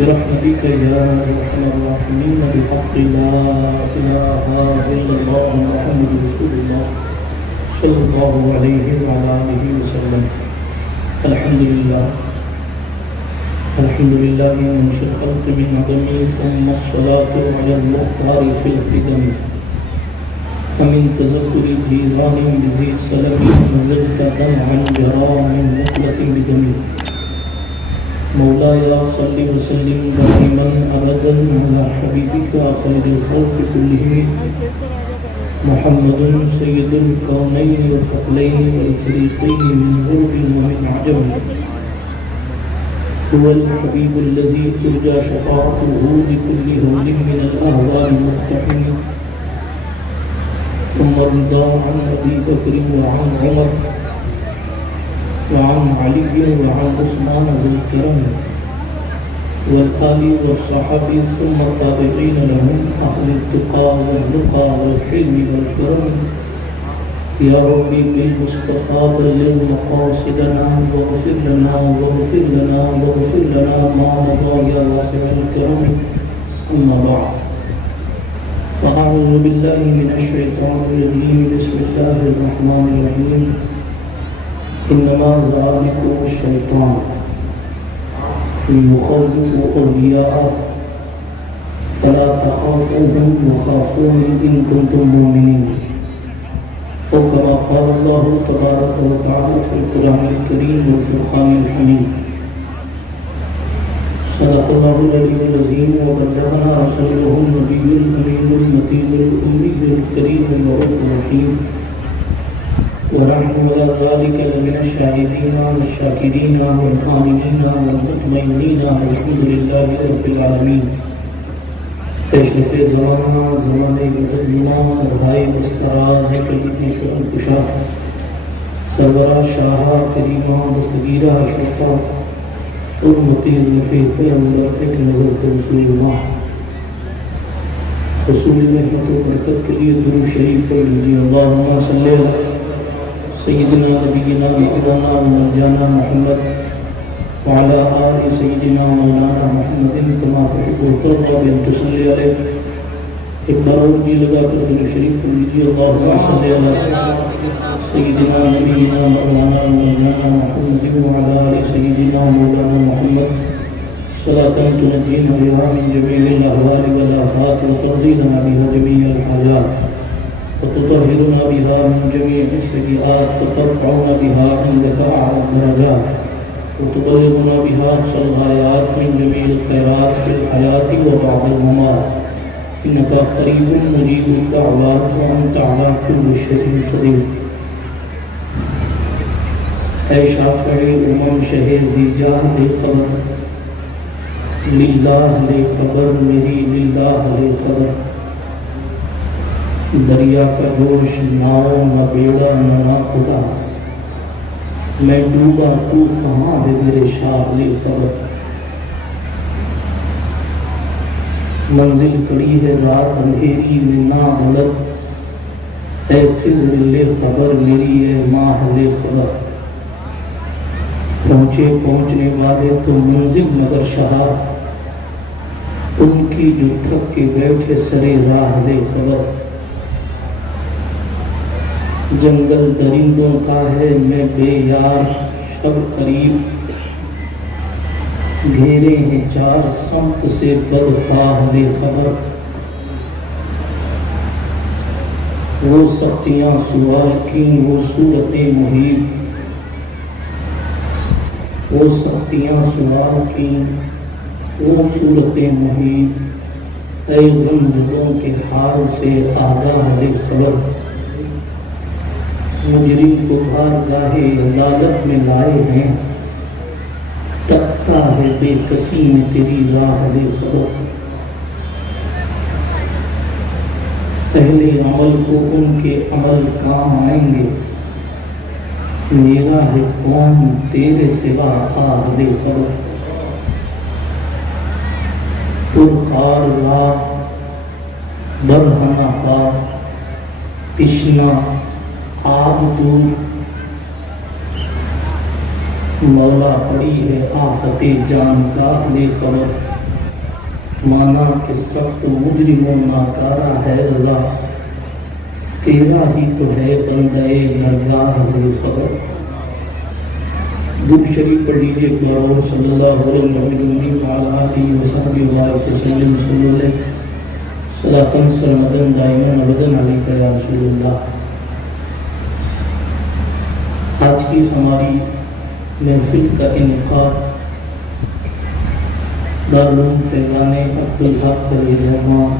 برحمتك يا أرحم الراحمين بحق لا إله إلا الله محمد رسول الله صلى الله عليه وعلى آله وسلم. الحمد لله منشئ الخلق من عدم، ثم الصلاة على المختار في القدم. ومن تذكر جيران بذي السلم مزجت دمعا جرى من مقلة بدم. مولاي صل وسلم دائما ابدا على حبيبك خير الخلق كلهم محمد سيد الكونين والثقلين والفريقين من غرب ومن عجم. هو الحبيب الذي ترجى شفاعته لكل هول من الاهوال مقتحم. ثم الرضا عن ابي بكر وعن عمر وعن علي وعن عثمان ذي الكرم والآل والصحابة ثم التابعين لهم أهل التقى والنقى والحلم والكرم. يا ربي بالمصطفى بلغ مقاصدنا واغفر لنا واغفر لنا واغفر لنا ما مضى يا واسع الكرم. أما بعد، فأعوذ بالله من الشيطان الرجيم. بسم الله الرحمن الرحيم. إنما ذلكم الشيطان يخوف أولياءه فلا تخافوهم وخافوني إن كنتم مؤمنين. أو كما قال الله تبارك وتعالى في القرآن الكريم والفرقان الحميد. صدق الله العلي العظيم وبلغنا رسوله النبي الأمين المتين الأمي الكريم الرؤوف الرحيم. ونحن على ذلك لمن الشاهدين والشاكرين والآمنين والمطمئنين والحمد لله رب العالمين. اشرف زمانہ زمانے مقدمہ رہائے مستراز کلیدی کرم کشا سرورہ شاہا کریمہ دستگیرہ اشرفہ امتی روح پیغمبر ایک نظر کے رسول اللہ حصول رحمت و برکت کے لیے درود شریف پڑھ لیجیے. اللہم صلی اللہ سیدنا نبینا مولانا مولانا محمد وعلى آل سيدنا مولانا محمد كما تحب وترضى بأن تصلي عليه. ایک بار اور جی لگا کر درود شریف پڑھ لیجیے. اللهم صل على سيدنا نبينا مولانا مولانا محمد وعلى آل سيدنا مولانا محمد صلاة تنجينا بها من جميع الأهوال والآفات وتقضي لنا بها جميع الحاجات وتطهرنا بها من جميع السيئات وترفعنا بها عندك أعلى الدرجات وتبلغنا بها أقصى الغايات من جميع الخيرات في الحياة وبعد الممات. إنك قريب مجيب الدعوات وأنت على كل شيء قدير. اے شافع شہ ذی جاہ لے خبر للہ لے خبر میری للہ لے خبر. دریا کا جوش ناؤ نہ بیڑا نہ خدا میں ڈوبا تو کہاں ہے میرے شاہ لے خبر. منزل کڑی ہے رات اندھیری میں نا بلد اے خضر لے خبر میری اے ماہ لے خبر. پہنچنے والے تو منزل مگر شہا ان کی جو تھک کے بیٹھے سرے راہ لے خبر. جنگل درندوں کا ہے میں بے یار شب قریب گھیرے ہیں چار سمت سے بدخواہ لے خبر. وہ سختیاں سوال کی وہ صورت محیط وہ سختیاں سوال کی وہ صورت محیط اے غمزدوں کے حال سے آگاہ لے خبر. مجرم کو بارگاہ عدالت میں لائے ہیں تکتا ہے بے کسی میں تیری راہ لے خبر. اہل عمل کو ان کے عمل کام آئیں گے میرا ہے کون تیرے سوا آہ لے خبر. پرخار راہ برہنہ پا تشنا آب دور مولا پڑی ہے آفت جان کا لے خبر. مانا کہ سخت مجرم و ناکارہ ہے رضا، تیرا ہی تو ہے بندہ درگاہ بے خبر۔ درود شریف پڑھ لیجیے ایک بار اور، صلی اللہ علیہ وسلم صلی اللہ صلاۃ سرمدن دائما ابدا علیک یا رسول اللہ۔ آج کی اس ہماری محفل کا انعقاد دارالعلوم فیضان عبدالحق خلیل رحمان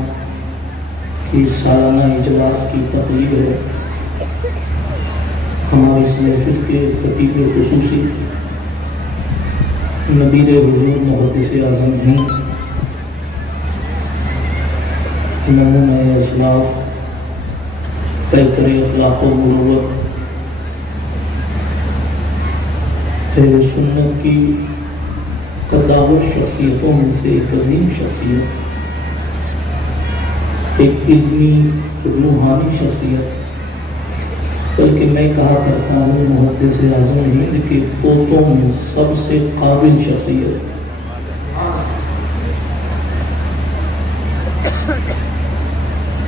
کی سالانہ اجلاس کی تقریب ہے۔ ہمارے اس محفل کے خطیب خصوصی نبیر حضور محدث اعظم ہند، نمونۂ اسلاف، پیکر اخلاق و مروت، اہل سنت کی تداور شخصیتوں میں سے ایک عظیم شخصیت، ایک علمی روحانی شخصیت، بلکہ میں کہا کرتا ہوں محدث اعظم ہند کے پوتوں میں سب سے قابل شخصیت،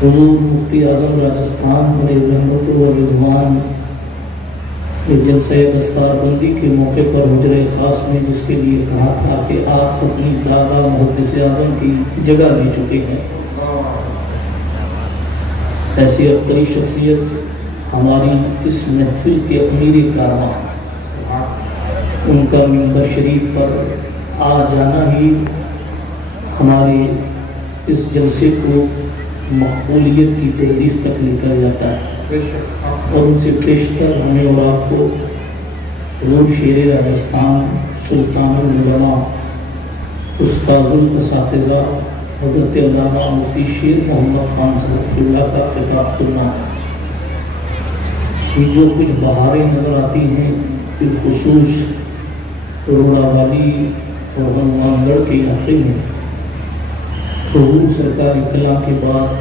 حضور مفتی اعظم راجستھان علیہ رحمت و رضوان نے جلسہ دستار بندی کے موقع پر حجرہ خاص میں جس کے لیے کہا تھا کہ آپ اپنی دادا محدث اعظم کی جگہ لے چکے ہیں، ایسی عبقری شخصیت ہماری اس محفل کے امیر کارواں، ان کا منبر شریف پر آ جانا ہی ہمارے اس جلسے کو مقبولیت کی تحریز تک لے کر جاتا ہے، اور ان سے پیشتر ہمیں اور آپ کو حضور شیر راجستھان سلطان العلماء استاذ الاساتذہ حضرت علامہ مفتی شیر محمد خان صاحب اللہ کا خطاب سننا ہے۔ یہ جو کچھ بہاریں نظر آتی ہیں بالخصوص روڑا والی اور ہنومان گڑھ کے علاقے میں، حضور سرکار کلام کے بعد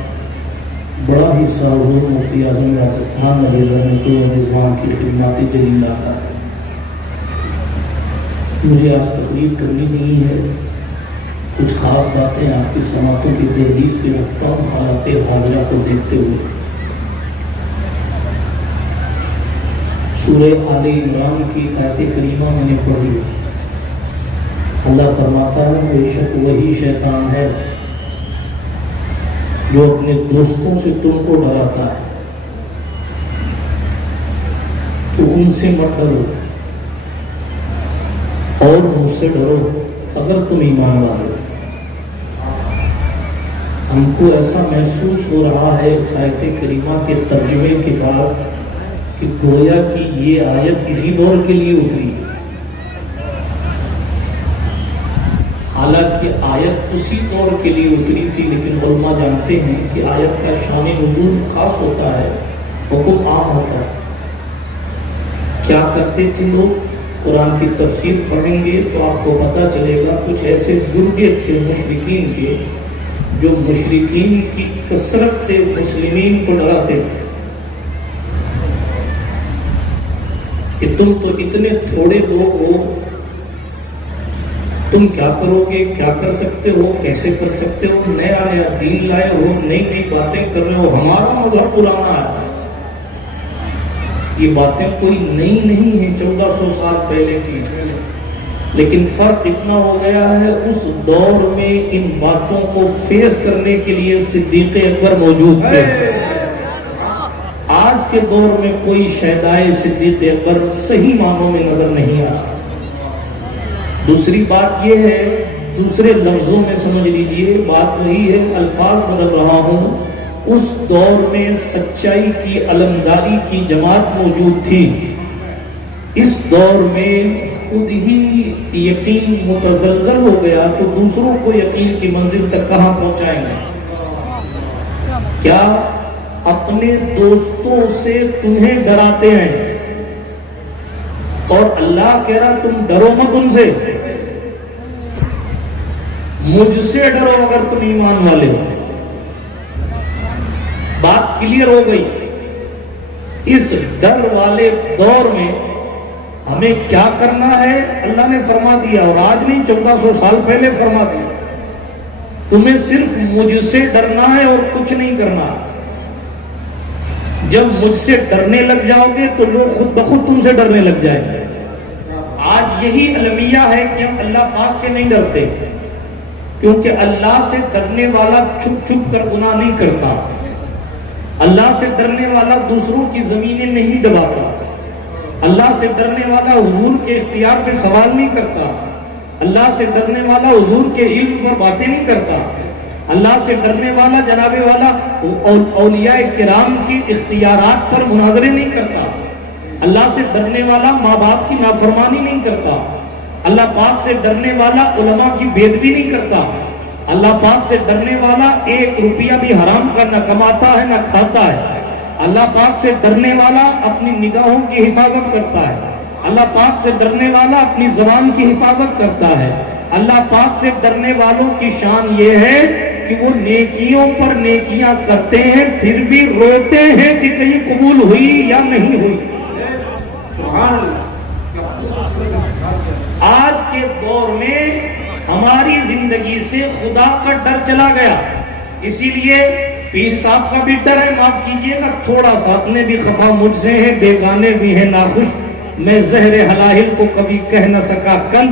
بڑا حصہ حضور مفتی اعظم راجستھان علیہ رحمت و رضوان کی خدمات جلیلہ کا ہے۔ مجھے آج تقریر کرنی نہیں ہے، کچھ خاص باتیں آپ کی سماعتوں کی دہلیز پہ رکھتا ہوں حالات حاضرہ کو دیکھتے ہوئے۔ سورہ آل عمران کی آیت کریمہ میں نے پڑھی، اللہ فرماتا ہے بے شک وہی شیطان ہے جو اپنے دوستوں سے تم کو ڈراتا ہے، تو ان سے مت ڈرو اور مجھ سے ڈرو اگر تم ایمان والے ہو۔ ہم کو ایسا محسوس ہو رہا ہے اس آیت کریمہ کے ترجمے کے بعد کہ گویا کہ یہ آیت اسی دور کے لیے اتری، حالانکہ آیت اسی دور کے لیے اتری تھی، لیکن علماء جانتے ہیں کہ آیت کا شان نزول خاص ہوتا ہے، حکم عام ہوتا ہے۔ کیا کرتے تھے لوگ؟ قرآن کی تفسیر پڑھیں گے تو آپ کو پتہ چلے گا کچھ ایسے گرگے تھے مشرکین کے جو مشرکین کی کثرت سے مسلمین کو ڈراتے تھے کہ تم تو اتنے تھوڑے لوگ ہو، تم کیا کرو گے، کیا کر سکتے ہو، کیسے کر سکتے ہو، نیا نیا دین لائے ہو، نئی نئی باتیں کر رہے ہو، ہمارا مذہب پرانا ہے۔ یہ باتیں کوئی نئی نہیں ہیں، 1400 سال پہلے کی، لیکن فرق اتنا ہو گیا ہے اس دور میں ان باتوں کو فیس کرنے کے لیے صدیق اکبر موجود تھے۔ آج کے دور میں کوئی شہدائے صدیق اکبر صحیح معنوں میں نظر نہیں آ رہا۔ دوسری بات یہ ہے، دوسرے لفظوں میں سمجھ لیجئے، بات وہی ہے، الفاظ بدل رہا ہوں، اس دور میں سچائی کی علمداری کی جماعت موجود تھی، اس دور میں خود ہی یقین متزلزل ہو گیا تو دوسروں کو یقین کی منزل تک کہاں پہنچائیں گے؟ کیا اپنے دوستوں سے تمہیں ڈراتے ہیں اور اللہ کہہ رہا تم ڈرو مت ان سے، مجھ سے ڈرو اگر تم ایمان والے ہو۔ بات کلیئر ہو گئی۔ اس ڈر والے دور میں ہمیں کیا کرنا ہے اللہ نے فرما دیا، اور آج نہیں 1400 سال پہلے فرما دیا۔ تمہیں صرف مجھ سے ڈرنا ہے اور کچھ نہیں کرنا. جب مجھ سے ڈرنے لگ جاؤ گے تو لوگ خود بخود تم سے ڈرنے لگ جائیں گے. آج یہی المیہ ہے کہ ہم اللہ پاک سے نہیں ڈرتے، کیونکہ اللہ سے ڈرنے والا چھپ چھپ کر گناہ نہیں کرتا. اللہ سے ڈرنے والا دوسروں کی زمینیں نہیں دباتا. اللہ سے ڈرنے والا حضور کے اختیار پہ سوال نہیں کرتا. اللہ سے ڈرنے والا حضور کے علم پر باتیں نہیں کرتا. اللہ سے ڈرنے والا جناب والا اولیاء کرام کی اختیارات پر مناظرے نہیں کرتا. اللہ سے ڈرنے والا ماں باپ کی نافرمانی نہیں کرتا. اللہ پاک سے ڈرنے والا علماء کی بے ادبی نہیں کرتا. اللہ پاک سے ڈرنے والا 1 روپیہ بھی حرام کا نہ کماتا ہے نہ کھاتا ہے. اللہ پاک سے ڈرنے والا اپنی نگاہوں کی حفاظت کرتا ہے. اللہ پاک سے ڈرنے والا اپنی زبان کی حفاظت کرتا ہے. اللہ پاک سے ڈرنے والوں کی شان یہ ہے کہ وہ نیکیوں پر نیکیاں کرتے ہیں پھر بھی روتے ہیں کہ کہیں قبول ہوئی یا نہیں ہوئی. آج کے دور میں ہماری زندگی سے خدا کا ڈر چلا گیا. اسی لیے پیر صاحب کا بھی ڈر ہے، معاف کیجئے گا تھوڑا سا، اپنے بھی خفا مجھ سے ہیں، بیگانے بھی ہیں ناخوش. میں زہر حلاہل کو کبھی کہہ نہ سکا کل،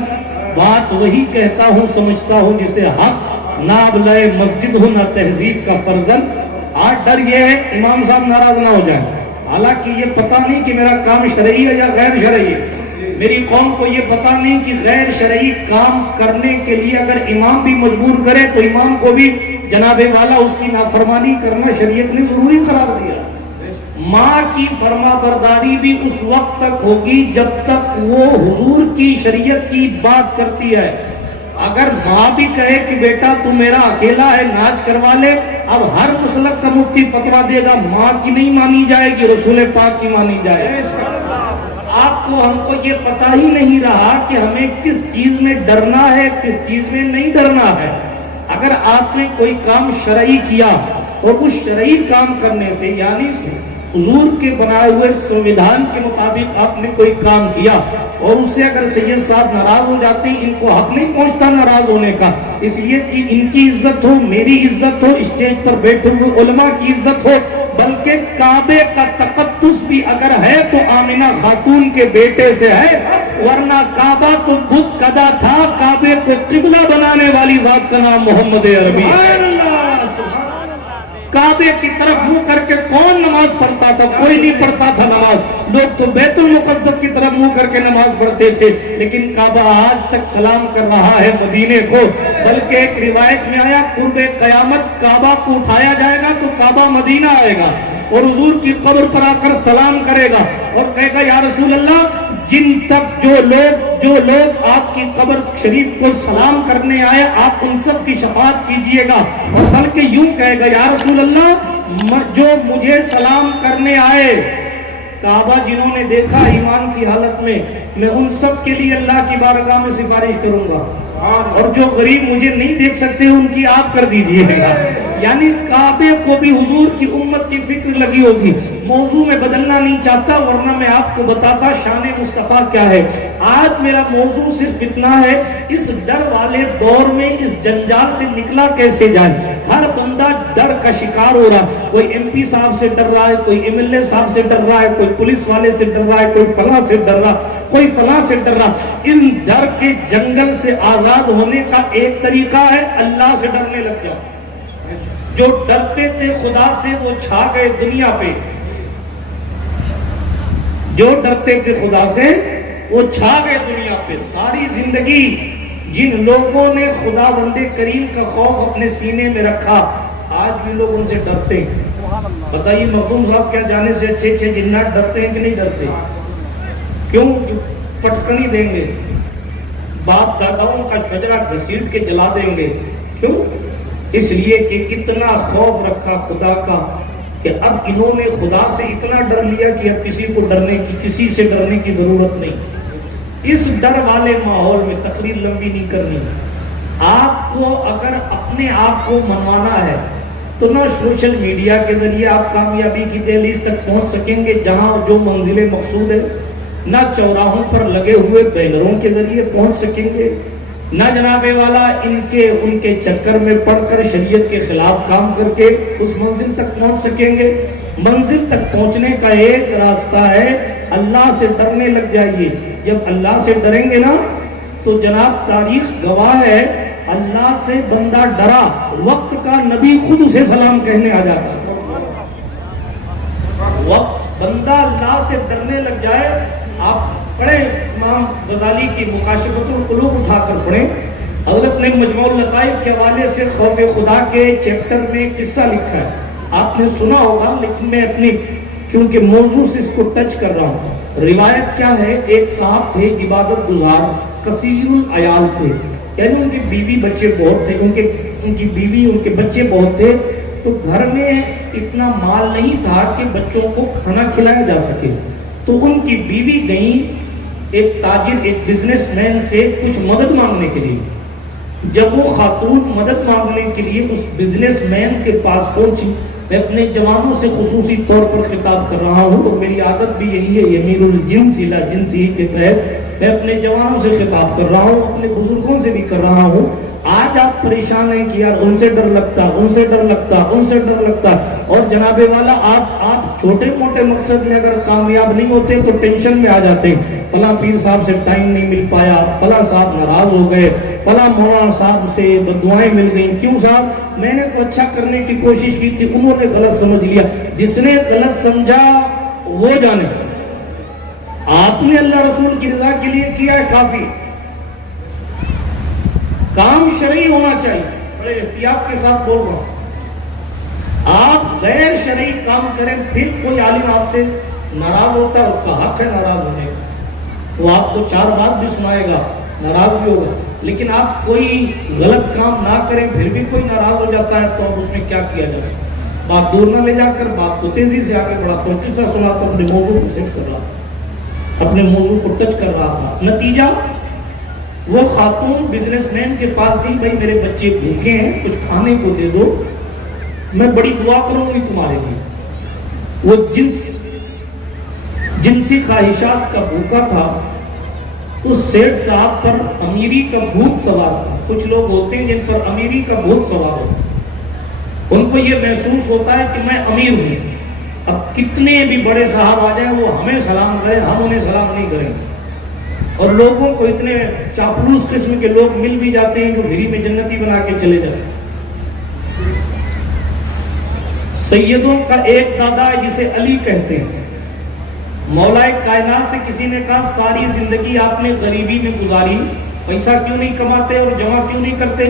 بات وہی کہتا ہوں سمجھتا ہوں جسے حق، نہ ابلائے مسجد ہوں نہ تہذیب کا فرزن. آج ڈر یہ ہے امام صاحب ناراض نہ ہو جائیں، حالانکہ یہ پتہ نہیں کہ میرا کام شرعی ہے یا غیر شرعی ہے. میری قوم کو یہ پتہ نہیں کہ غیر شرعی کام کرنے کے لیے اگر امام بھی مجبور کرے تو امام کو بھی جناب والا اس کی نافرمانی کرنا شریعت نے ضروری قرار دیا. ماں کی فرما برداری بھی اس وقت تک ہوگی جب تک وہ حضور کی شریعت کی بات کرتی ہے. اگر ماں بھی کہے کہ بیٹا تو میرا اکیلا ہے ناچ کروا لے، اب ہر مسلک کا مفتی فتویٰ دے گا، ماں کی نہیں مانی جائے گی، رسول پاک کی مانی جائے. آپ کو ہم کو یہ پتہ ہی نہیں رہا کہ ہمیں کس چیز میں ڈرنا ہے کس چیز میں نہیں ڈرنا ہے. اگر آپ نے کوئی کام شرعی کیا اور اس شرعی کام کرنے سے یعنی حضور کے بنائے ہوئے سنویدھان کے مطابق آپ نے کوئی کام کیا اور اس سے اگر سید صاحب ناراض ہو جاتے ہیں، ان کو حق نہیں پہنچتا ناراض ہونے کا، اس لیے کہ ان کی عزت ہو، میری عزت ہو، اسٹیج پر بیٹھے ہوئے علماء کی عزت ہو، بلکہ کعبے کا تقدس بھی اگر ہے تو آمنہ خاتون کے بیٹے سے ہے، ورنہ کعبہ تو بت کدا تھا، کعبے کو قبلہ بنانے والی ذات کا نام محمد عربی ہے. کعبے کی طرف منہ کر کے کون نماز پڑھتا تھا؟ کوئی نہیں پڑھتا تھا نماز. لوگ تو بیت المقدس کی طرف منہ کر کے نماز پڑھتے تھے، لیکن کعبہ آج تک سلام کر رہا ہے مدینے کو. بلکہ ایک روایت میں آیا قرب قیامت کعبہ کو اٹھایا جائے گا تو کعبہ مدینہ آئے گا اور حضور کی قبر پر آ کر سلام کرے گا اور کہے گا یا رسول اللہ، جن تک جو لوگ آپ کی قبر شریف کو سلام کرنے آئے آپ ان سب کی شفاعت کیجئے گا. اور بلکہ یوں کہے گا یا رسول اللہ، جو مجھے سلام کرنے آئے کعبہ جنہوں نے دیکھا ایمان کی حالت میں ان سب کے لیے اللہ کی بارگاہ میں سفارش کروں گا، اور جو غریب مجھے نہیں دیکھ سکتے ان کی آپ کر دیجئے گا. یعنی کعبے کو بھی حضور کی امت کی فکر لگی ہوگی. موضوع میں بدلنا نہیں چاہتا ورنہ میں آپ کو بتاتا شان مصطفیٰ کیا ہے. آج میرا موضوع صرف اتنا ہے، اس ڈر والے دور میں اس جنجال سے نکلا کیسے جائے. ہر بندہ ڈر کا شکار ہو رہا، کوئی ایم پی صاحب سے ڈر رہا ہے، کوئی ایم ایل اے صاحب سے ڈر رہا ہے، کوئی پولیس والے سے ڈر رہا ہے، کوئی فلاں سے ڈر رہا، کوئی فلاں سے ڈر رہا. ان ڈر کے جنگل سے آزاد ہونے کا ایک طریقہ ہے اللہ سے ڈرنے لگ جاؤ. جو ڈرتے تھے خدا سے وہ چھا گئے دنیا پہ، جو ڈرتے تھے خدا سے وہ چھا گئے دنیا پہ. ساری زندگی جن لوگوں نے خدا بندے کریم کا خوف اپنے سینے میں رکھا آج بھی لوگ ان سے ڈرتے ہیں. بتائیے مخدوم صاحب کیا جانے سے اچھے جنات ڈرتے ہیں کہ نہیں ڈرتے؟ کیوں؟ پٹکنی دیں گے، باپ داداؤں کا شجرہ گھسیٹ کے جلا دیں گے. کیوں؟ اس لیے کہ اتنا خوف رکھا خدا کا کہ اب انہوں نے خدا سے اتنا ڈر لیا کہ اب کسی سے ڈرنے کی ضرورت نہیں. اس ڈر والے ماحول میں تقریر لمبی نہیں کرنی. آپ کو اگر اپنے آپ کو منوانا ہے تو نہ سوشل میڈیا کے ذریعے آپ کامیابی کی دہلیز تک پہنچ سکیں گے جہاں جو منزل مقصود ہے، نہ چوراہوں پر لگے ہوئے بینروں کے ذریعے پہنچ سکیں گے، نہ جناب والا ان کے چکر میں پڑ کر شریعت کے خلاف کام کر کے اس منزل تک پہنچ سکیں گے۔ منزل تک پہنچنے کا ایک راستہ ہے، اللہ سے ڈرنے لگ جائیے۔ جب اللہ سے ڈریں گے نا تو جناب تاریخ گواہ ہے، اللہ سے بندہ ڈرا، وقت کا نبی خود اسے سلام کہنے آ جاتا۔ وقت بندہ اللہ سے ڈرنے لگ جائے، آپ پڑھیں امام غزالی کی مکاشفۃ القلوب اٹھا کر پڑھیں، حضرت نے مجموع اللطائف کے حوالے سے خوف خدا کے چیپٹر میں قصہ لکھا ہے، آپ نے سنا ہوگا، لیکن میں اپنی چونکہ موضوع سے اس کو ٹچ کر رہا ہوں۔ روایت کیا ہے، ایک صاحب تھے عبادت گزار، کثیر العیال تھے، یعنی ان کے بیوی بچے بہت تھے، ان کی بیوی ان کے بچے بہت تھے، تو گھر میں اتنا مال نہیں تھا کہ بچوں کو کھانا کھلایا جا سکے۔ تو ان کی بیوی گئیں ایک تاجر، ایک بزنس مین سے کچھ مدد مانگنے کے لیے۔ جب وہ خاتون مدد مانگنے کے لیے اس بزنس مین کے پاس پہنچی، میں اپنے جوانوں سے خصوصی طور پر خطاب کر رہا ہوں، اور میری عادت بھی یہی ہے، یمین الجنس الی جنسی کے تحت میں اپنے جوانوں سے خطاب کر رہا ہوں، اپنے بزرگوں سے بھی کر رہا ہوں۔ آج آپ پریشان ہیں کہ یار ان سے ڈر لگتا، ان سے ڈر لگتا، ان سے ڈر لگتا، اور جناب والا آپ چھوٹے موٹے مقصد میں اگر کامیاب نہیں ہوتے تو ٹینشن میں آ جاتے، فلاں پیر صاحب سے ٹائم نہیں مل پایا، فلاں صاحب ناراض ہو گئے، فلاں مولانا صاحب سے بددعائیں مل گئیں۔ کیوں صاحب؟ میں نے تو اچھا کرنے کی کوشش کی تھی، انہوں نے غلط سمجھ لیا۔ جس نے غلط سمجھا وہ جانے، آپ نے اللہ رسول کی رضا کے لیے کیا ہے کافی۔ کام شرعی ہونا چاہیے، بڑے احتیاط کے ساتھ بول رہا ہوں۔ آپ غیر شرعی کام کریں، پھر کوئی عالم آپ سے ناراض ہوتا ہے، اس کا حق ہے ناراض ہونے کا، وہ آپ کو 4 بات بھی سنائے گا، ناراض بھی ہوگا، لیکن آپ کوئی غلط کام نہ کریں پھر بھی کوئی ناراض ہو جاتا ہے، تو اب اس میں کیا کیا جا سکتا ہے؟ بات دور نہ لے جا کر بات کو تیزی سے آگے بڑھاتا ہوں، قصہ سناتا ہوں، اپنے موضوع کو سیٹ کر رہا تھا، اپنے موضوع کو ٹچ کر رہا تھا۔ نتیجہ وہ خاتون بزنس مین کے پاس گئی، بھائی میرے بچے بھوکے ہیں، کچھ کھانے کو دے دو، میں بڑی دعا کروں گی تمہارے لیے۔ وہ جنسی خواہشات کا بھوکا تھا، اس سیٹ صاحب پر امیری کا بھوت سوار تھا۔ کچھ لوگ ہوتے ہیں جن پر امیری کا بھوت سوار ہوتا ہے، ان کو یہ محسوس ہوتا ہے کہ میں امیر ہوں، اب کتنے بھی بڑے صاحب آ جائیں وہ ہمیں سلام کریں، ہم انہیں سلام نہیں کریں گے۔ اور لوگوں کو اتنے چاپلوس قسم کے لوگ مل بھی جاتے ہیں جو گھری میں جنتی بنا کے چلے جاتے ہیں۔ سیدوں کا ایک دادا ہے جسے علی کہتے ہیں، مولا کائنات سے کسی نے کہا ساری زندگی آپ نے غریبی میں گزاری، پیسہ کیوں نہیں کماتے اور جمع کیوں نہیں کرتے؟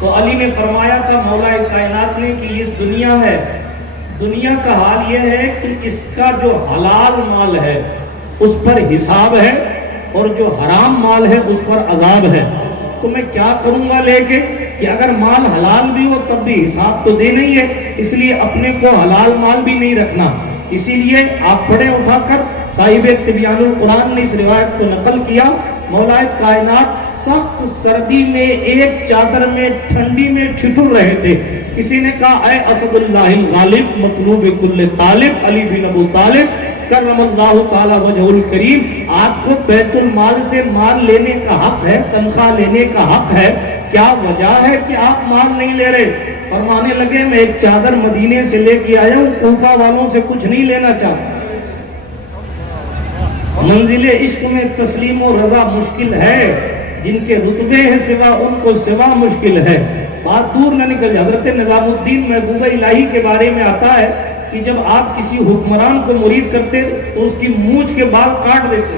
تو علی نے فرمایا تھا مولا کائنات نے کہ یہ دنیا ہے، دنیا کا حال یہ ہے کہ اس کا جو حلال مال ہے اس پر حساب ہے، اور جو حرام مال ہے اس پر عذاب ہے۔ تو میں کیا کروں گا لے کے کہ اگر مال حلال بھی ہو تب بھی حساب تو دینا ہی ہے، اس لیے اپنے کو حلال مال بھی نہیں رکھنا۔ اسی لیے آپ پڑھیں اٹھا کر، صاحب تبیان القرآن نے اس روایت کو نقل کیا، مولا کائنات سخت سردی میں ایک چادر میں ٹھنڈی میں ٹھٹر رہے تھے۔ کسی نے کہا اے اسد اللہ الغالب مطلوب کل طالب علی بن ابو طالب کرم اللہ تعالی وجہ الکریم، آپ کو بیت المال سے مال لینے کا حق ہے، تنخواہ لینے کا حق ہے، کیا وجہ ہے کہ آپ مال نہیں لے رہے؟ فرمانے لگے میں ایک چادر مدینے سے لے کے آیا ہوں، کوفہ والوں سے کچھ نہیں لینا چاہتا۔ منزل عشق میں تسلیم و رضا مشکل ہے، جن کے رتبے ہیں سوا ان کو سوا مشکل ہے۔ بات دور نہ نکل جائے، حضرت نظام الدین محبوب الہی کے بارے میں آتا ہے کہ جب آپ کسی حکمران کو مرید کرتے تو اس کی مونچھ کے بال کاٹ دیتے۔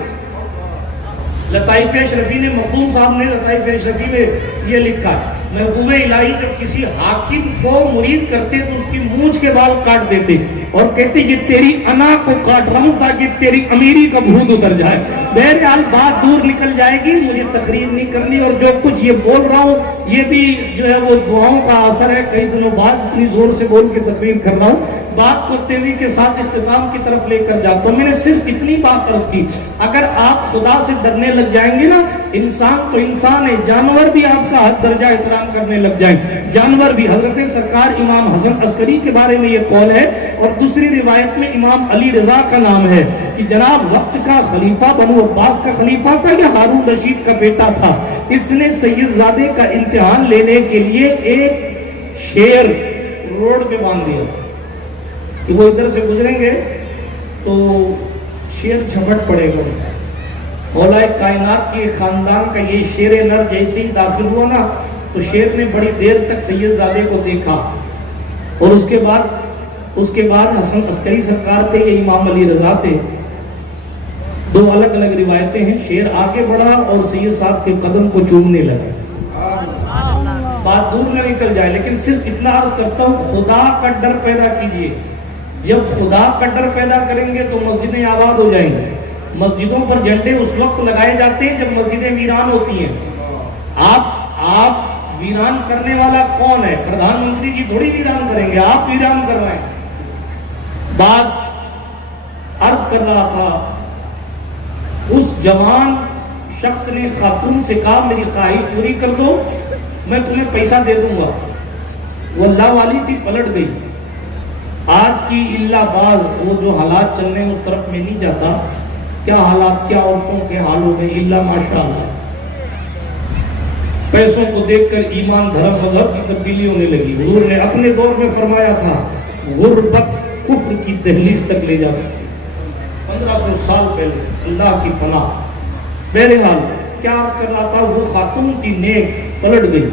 لطائف اشرفی نے، مخدوم صاحب نے لطائف اشرفی میں یہ لکھا ہے، محبوب الہی جب کسی حاکم کو مرید کرتے تو اس کی مونچھ کے بال کاٹ دیتے اور کہتے کہ تیری انا کو کاٹ رہا ہوں تاکہ تیری امیری کا بھوت اتر جائے۔ بہرحال بات دور نکل جائے گی، مجھے تقریر نہیں کرنی، اور جو کچھ یہ بول رہا ہوں یہ بھی جو ہے وہ دعاؤں کا اثر ہے، کئی دنوں بعد اتنی زور سے بول کے تقریر کر رہا ہوں۔ بات کو تیزی کے ساتھ اختتام کی طرف لے کر جاتا ہوں۔ میں نے صرف اتنی بات عرض کی، اگر آپ خدا سے ڈرنے لگ جائیں گے نا، انسان تو انسان ہے، جانور بھی آپ کا حد درجہ اتنا احترام کرنے لگ جائیں، جانور بھی۔ حضرت سرکار امام حسن عسکری کے بارے میں یہ قول ہے، اور دوسری روایت میں امام علی رضا کا نام ہے کہ جناب وقت کا خلیفہ بنو عباس کا خلیفہ تھا یا ہارون رشید کا بیٹا تھا، اس نے سید زادے کا امتحان لینے کے لیے ایک شیر روڈ پہ باندھ دیا کہ وہ ادھر سے گزریں گے تو شیر جھپٹ پڑے گا۔ مولا کائنات کے خاندان کا یہ شیر نر جیسے ہی داخل ہوا نا تو شیر نے بڑی دیر تک سید زادے کو دیکھا، اور اس کے بعد حسن عسکری سرکار تھے، یہ امام علی رضا تھے۔ دو الگ الگ روایتیں ہیں، شیر آگے بڑھا اور سید صاحب کے قدم کو چومنے لگا۔ بات دور نہ نکل جائے، لیکن صرف اتنا عرض کرتا ہوں، خدا کا ڈر پیدا کیجئے۔ جب خدا کا ڈر پیدا کریں گے تو مسجدیں آباد ہو جائیں گی۔ مسجدوں پر جھنڈے اس وقت لگائے جاتے ہیں جب مسجدیں ویران ہوتی ہیں۔ آپ ویران کرنے والا کون ہے؟ پردھان منتری جی تھوڑی ویران کریں گے، آپ ویران کر رہے ہیں۔ بات عرض کر رہا تھا، اس جوان شخص نے خاتون سے کہا میری خواہش پوری کر دو، میں تمہیں پیسہ دے دوں گا۔ وہ اللہ والی تھی، پلٹ گئی۔ آج کی اللہ باز وہ جو حالات چل رہے ہیں اس طرف میں نہیں جاتا، کیا حالات، کیا عورتوں کے حال ہو گئے، اللہ ماشاءاللہ۔ پیسوں کو دیکھ کر ایمان، دھرم، مذہب کی تبدیلی ہونے لگی۔ حضور نے اپنے دور میں فرمایا تھا غربت کفر کی دہلیز تک لے جا سکتی، 1500 سال پہلے، اللہ کی پناہ۔ بہرحال کیا عرض کر رہا تھا، وہ خاتون تھی نیک، پلٹ گئی۔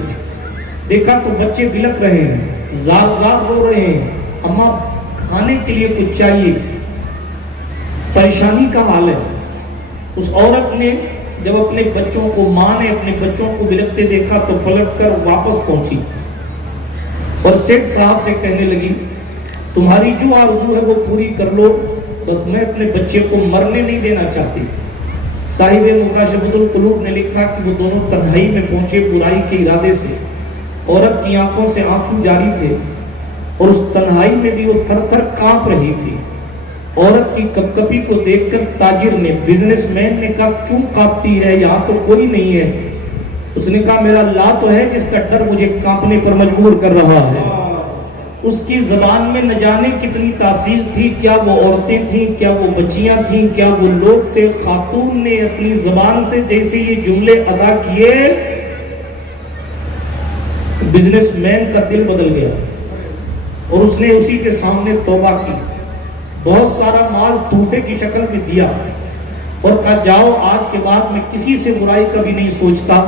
دیکھا تو بچے بلک رہے ہیں، زار زار رو رہے ہیں، اماں کھانے کے لیے کچھ چاہیے، پریشانی کا حال ہے۔ اس عورت نے جب اپنے بچوں کو، ماں نے اپنے بچوں کو بلکتے دیکھا تو پلٹ کر واپس پہنچی اور سیٹھ صاحب سے کہنے لگی تمہاری جو آرزو ہے وہ پوری کر لو، بس میں اپنے بچے کو مرنے نہیں دینا چاہتی۔ صاحب مکاشفۃ القلوب نے لکھا کہ وہ دونوں تنہائی میں پہنچے برائی کے ارادے سے، عورت کی آنکھوں سے آنسو جاری تھے اور اس تنہائی میں بھی وہ تھر تھر کانپ رہی تھی۔ عورت کی کپکپی کو دیکھ کر تاجر نے، بزنس مین نے کہا کیوں کانپتی ہے، یہاں تو کوئی نہیں ہے۔ اس نے کہا میرا اللہ تو ہے جس کا ڈر مجھے کانپنے پر مجبور کر رہا ہے۔ اس کی زبان میں نہ جانے کتنی تاثیر تھی، کیا وہ عورتیں تھیں، کیا وہ بچیاں تھیں، کیا وہ لوگ تھے۔ خاتون نے اپنی زبان سے جیسے یہ جملے ادا کیے، بزنس مین کا دل بدل گیا اور اس نے اسی کے سامنے توبہ کی، بہت سارا مال تحفے کی شکل میں دیا اور کہا جاؤ آج کے بعد میں کسی سے برائی کبھی نہیں سوچتا،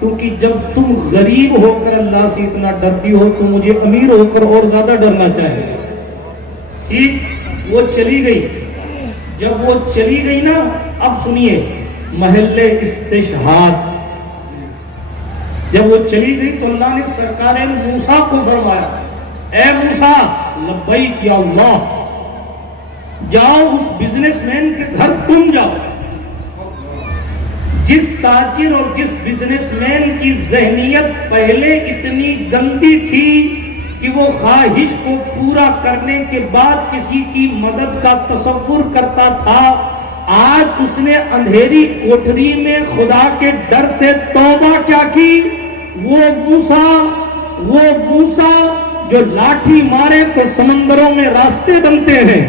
کیونکہ جب تم غریب ہو کر اللہ سے اتنا ڈرتی ہو تو مجھے امیر ہو کر اور زیادہ ڈرنا چاہیے۔ ٹھیک، وہ چلی گئی۔ جب وہ چلی گئی نا، اب سنیے محل استشہاد، جب وہ چلی گئی تو اللہ نے سرکار موسیٰ کو فرمایا اے موسیٰ لبیک یا اللہ، جاؤ اس بزنس مین کے گھر تم جاؤ۔ جس تاجر اور جس بزنس مین کی ذہنیت پہلے اتنی گندی تھی کہ وہ خواہش کو پورا کرنے کے بعد کسی کی مدد کا تصور کرتا تھا، آج اس نے اندھیری کوٹھری میں خدا کے ڈر سے توبہ کیا کی۔ وہ موسیٰ جو لاٹھی مارے تو سمندروں میں راستے بنتے ہیں،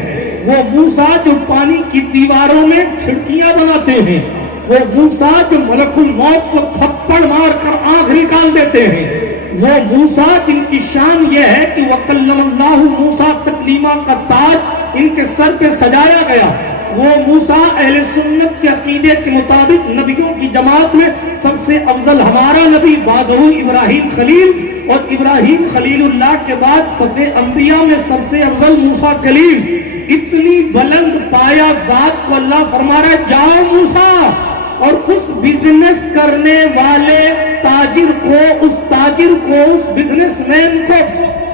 وہ موسیٰ جو پانی کی دیواروں میں کھڑکیاں بناتے ہیں، وہ موسیٰ جو ملک الموت کو تھپڑ مار کر آنکھ نکال دیتے ہیں، وہ موسیٰ جن کی شان یہ ہے کہ وَكَلَّمَ اللَّهُ مُوسَىٰ تَكْلِيمًا کا تاج ان کے سر پہ سجایا گیا، وہ موسیٰ اہل سنت کے عقیدے کے مطابق نبیوں کی جماعت میں سب سے افضل ہمارا نبی بعدہ ابراہیم خلیل، اور ابراہیم خلیل اللہ کے بعد صفِ انبیاء میں سب سے افضل موسیٰ کلیم۔ اتنی بلند پایا ذات کو اللہ فرما رہا ہے جاؤ موسیٰ، اور اس بزنس کرنے والے تاجر کو، اس تاجر کو، اس بزنس مین کو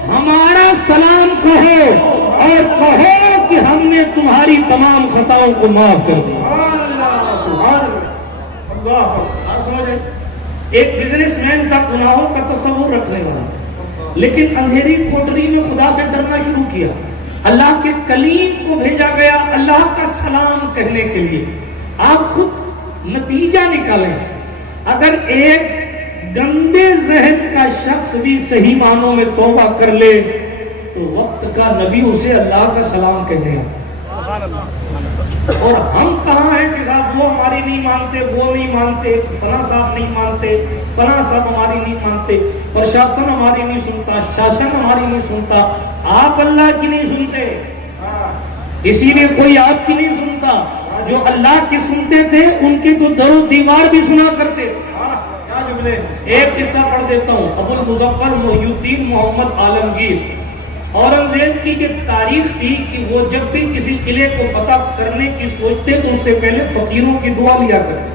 ہمارا سلام کہو اور کہو کہ ہم نے تمہاری تمام خطاؤں کو معاف کر دیا۔ ایک بزنس مین کا گناہوں کا تصور رکھنے والا، لیکن اندھیری کوٹری میں خدا سے ڈرنا شروع کیا، اللہ کے کلیم کو بھیجا گیا اللہ کا سلام کہنے کے لیے۔ آپ خود نتیجہ نکالیں، اگر ایک گندے ذہن کا شخص بھی صحیح معنوں میں توبہ کر لے تو وقت کا نبی اسے اللہ کا سلام کہنے گا۔ اور ہم کہاں ہیں کہ صاحب وہ ہماری نہیں مانتے، وہ نہیں مانتے، فلاں صاحب نہیں مانتے، فلاں صاحب ہماری نہیں مانتے، پرشاسن ہماری نہیں سنتا، شاسن ہماری نہیں سنتا۔ آپ اللہ کی نہیں سنتے، اسی لیے کوئی آپ کی نہیں سنتا۔ جو اللہ کی سنتے تھے ان کی تو در و دیوار بھی سنا کرتے تھے۔ ایک قصہ پڑھ دیتا ہوں۔ ابو المظفر محی الدین محمد عالمگیر، اورنگزیب کی یہ تاریخ تھی کہ وہ جب بھی کسی قلعے کو فتح کرنے کی سوچتے تو اس سے پہلے فقیروں کی دعا لیا کرتے۔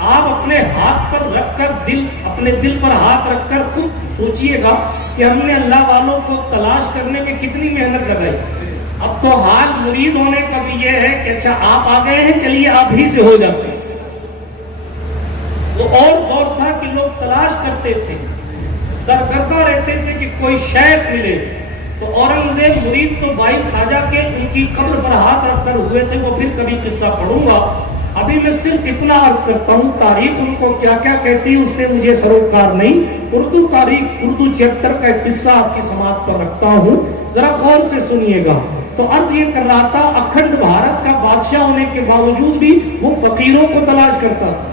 آپ اپنے ہاتھ پر رکھ کر اپنے دل پر ہاتھ رکھ کر خود سوچئے گا کہ ہم نے اللہ والوں کو تلاش کرنے میں کتنی محنت لگائی۔ اب تو حال مرید ہونے کا بھی یہ ہے کہ اچھا آپ آ گئے ہیں، چلیے آپ ہی سے ہو جاتے ہیں۔ وہ اور دور تھا کہ لوگ تلاش کرتے تھے، سرگردہ رہتے تھے کہ کوئی شیخ ملے۔ تو اورنگزیب مرید تو 22 خواجہ کے ان کی قبر پر ہاتھ رکھ کر ہوئے تھے، وہ پھر کبھی قصہ پڑھوں گا۔ ابھی میں صرف اتنا عرض کرتا ہوں، تاریخ ان کو کیا کیا کہتی ہے اس سے مجھے سروکار نہیں۔ اردو تاریخ، اردو چیپٹر کا ایک قصہ آپ کی سماعت پر رکھتا ہوں، ذرا غور سے سنیے گا۔ تو عرض یہ کر رہا تھا، اکھنڈ بھارت کا بادشاہ ہونے کے باوجود بھی وہ فقیروں کو تلاش کرتا تھا۔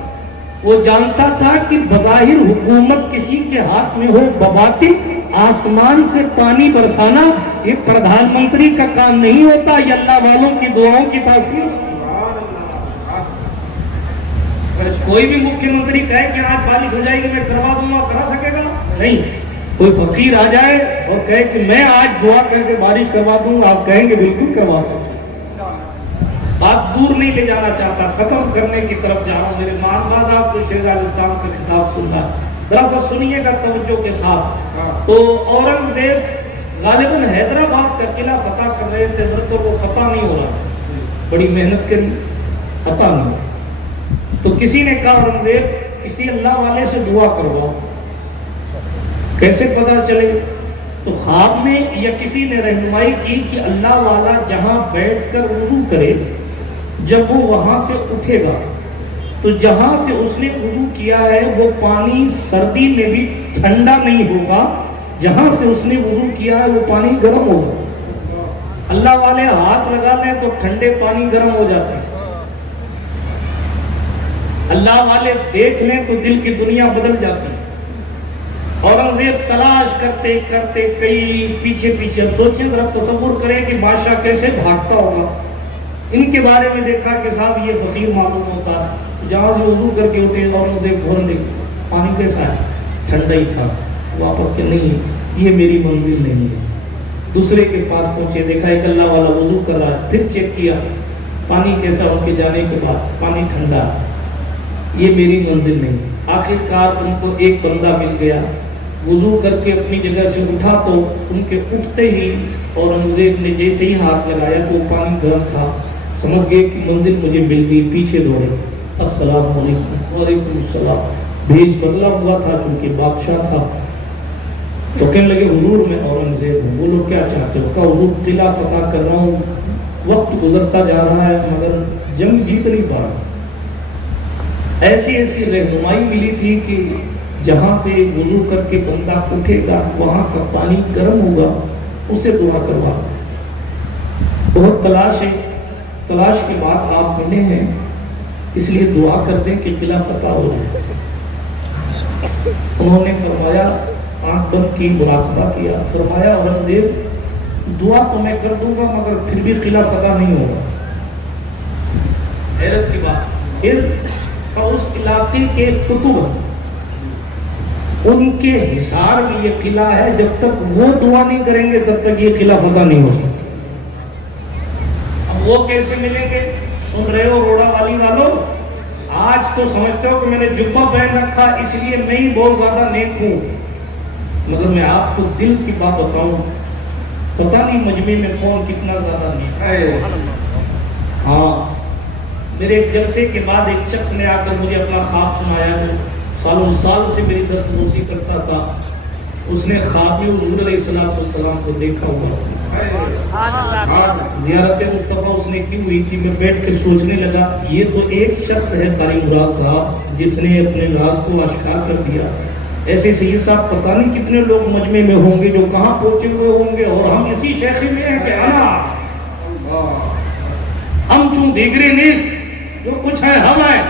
وہ جانتا تھا کہ بظاہر حکومت کسی کے ہاتھ میں ہو، بباطن آسمان سے پانی برسانا یہ پردھان منتری کا کام نہیں ہوتا، یہ اللہ والوں کی دعاؤں کی تاثیر۔ کوئی بھی مکھیہ منتری کہے کہ آج بارش ہو جائے گی میں کروا دوں گا، کرا سکے گا؟ نہیں۔ کوئی فقیر آ جائے اور کہے کہ میں آج دعا کر کے بارش کروا دوں گا، آپ کہیں گے بالکل کروا سکتے۔ بات دور نہیں لے جانا چاہتا، ختم کرنے کی طرف جا رہا ہوں۔ میرے مان بعد آپ کو شیر راجستھان کا خطاب سننا، ذرا سا سنیے گا توجہ کے ساتھ۔ تو اورنگزیب غالباً حیدرآباد کا قلعہ فتح کر رہے تھے، تو وہ فتح نہیں ہو رہا، بڑی محنت کری، فتح نہیں ہو۔ تو کسی نے کہا اورنگزیب کسی اللہ والے سے دعا کرواؤ، کیسے پتہ چلے؟ تو خواب میں یا کسی نے رہنمائی کی کہ اللہ والا جہاں بیٹھ کر وضو کرے، جب وہ وہاں سے اٹھے گا تو جہاں سے اس نے وضو کیا ہے وہ پانی سردی میں بھی ٹھنڈا نہیں ہوگا، جہاں سے اس نے وضو کیا ہے وہ پانی گرم ہوگا۔ اللہ والے ہاتھ لگا لیں تو ٹھنڈے پانی گرم ہو جاتے ہیں، اللہ والے دیکھ لیں تو دل کی دنیا بدل جاتی ہے۔ اورنگزیب تلاش کرتے کرتے کئی پیچھے پیچھے، اب سوچیں ذرا تصور کریں کہ بادشاہ کیسے بھاگتا ہوگا۔ ان کے بارے میں دیکھا کہ صاحب یہ فقیر معلوم ہوتا، جہاں سے وضو کر کے اٹھے اورنگزیب فوراً دیکھا پانی کیسا ہے، ٹھنڈا ہی تھا۔ واپس کہ نہیں یہ میری منزل نہیں ہے۔ دوسرے کے پاس پہنچے، دیکھا ایک اللہ والا وضو کر رہا ہے، پھر چیک کیا پانی کیسا، ان کے جانے کے بعد پانی ٹھنڈا، یہ میری منزل نہیں۔ آخر کار ان کو ایک بندہ مل گیا، وضو کر کے اپنی جگہ سے اٹھا تو ان کے اٹھتے ہی اورنگزیب نے جیسے ہی ہاتھ لگایا تو پانی گرم تھا، سمجھ گئے کہ منزل مجھے مل گئی، پیچھے دوڑے، السلام علیکم۔ وعلیکم السلام۔ بھیس بدلا ہوا تھا چونکہ بادشاہ تھا، تو کہنے لگے حضور میں اورنگزیب ہوں۔ بولو کیا چاہتے ہو؟ کہا حضور قلعہ فتح کر رہا ہوں، وقت گزرتا جا رہا ہے مگر جنگ جیت نہیں پا رہا۔ ایسی ایسی رہنمائی ملی تھی کہ جہاں سے وضو کر کے بندہ اٹھے گا وہاں کا پانی گرم ہوگا، اسے دعا کروا۔ بہت تلاش ہے، تلاش کے بعد آپ ملے ہیں، اس لیے دعا کر دیں کہ قلعہ فتح ہو جائے۔ انہوں نے فرمایا، آنکھ بند کی، مراقبہ کیا، فرمایا اورنگزیب دعا تو میں کر دوں گا مگر پھر بھی قلعہ فتح نہیں ہوگا۔ حیرت کی بات، پھر اس علاقے کے کتب ان کے حصار میں یہ قلعہ ہے، جب تک وہ دعا نہیں کریں گے تب تک یہ قلعہ فتح نہیں ہو سکتا۔ اب وہ کیسے ملیں گے؟ سن رہے ہو روڑا والی والوں، آج تو سمجھتے ہو کہ میں نے جبہ پہن رکھا اس لیے میں ہی بہت زیادہ نیک ہوں، مگر میں آپ کو دل کی بات بتاؤں، پتہ نہیں مجمع میں کون کتنا زیادہ نیک ہے۔ ہاں، میرے ایک جلسے کے بعد ایک شخص نے آ کر مجھے اپنا خواب سنایا، جو سالوں سال سے میری دست بوسی کرتا تھا۔ اس نے خواب میں حضور علیہ السلام کو دیکھا ہوا تھا، زیارت مصطفیٰ اس نے کی ہوئی تھی۔ میں بیٹھ کے سوچنے لگا یہ تو ایک شخص ہے قاری مراد صاحب جس نے اپنے راز کو آشکار کر دیا، ایسے سید صاحب پتہ نہیں کتنے لوگ مجمع میں ہوں گے جو کہاں پہنچے ہوئے ہوں گے، اور ہم اسی شیخی میں ہیں کہ ہم چون دیگرے نیست، جو کچھ ہے ہم ہیں۔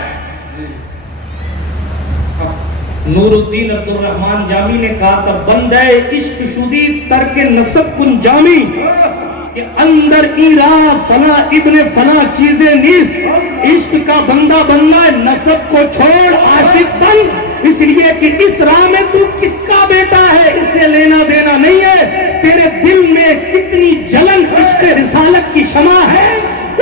نور الدین عبد الرحمن جامی نے کہا تھا بندہ عشق شدی ترک نسب کن جامی، کہ اندر ایرا فنا ابن فنا چیزیں نیست، عشق کا بندہ بننا ہے، نسب کو چھوڑ عاشق بن، اس لیے کہ اس راہ میں تو کس کا بیٹا ہے اس سے لینا دینا نہیں ہے، تیرے دل میں کتنی جلن عشق رسالت کی شمع ہے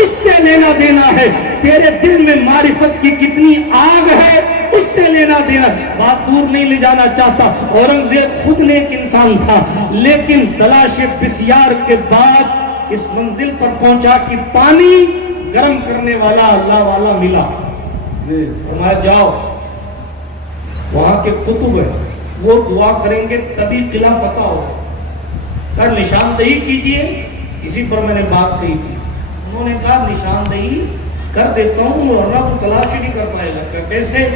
اس سے لینا دینا ہے، تیرے دل میں معرفت کی کتنی آگ ہے اس سے لینا دینا۔ بات دور نہیں لے جانا چاہتا، اورنگزیب خود نیک انسان تھا، لیکن تلاش بسیار کے بعد اس منزل پر پہنچا کہ پانی گرم کرنے والا اللہ والا ملا، فرمایا جاؤ وہاں کے کتب ہیں وہ دعا کریں گے تبھی قلعہ فتح ہو، کہا نشاندہی کیجئے، اسی پر میں نے بات کہی تھی، انہوں نے کہا نشاندہی کر دیتا ہوں ورنہ تو تلاش ہی نہیں کر پائے گا، کہ کیسے؟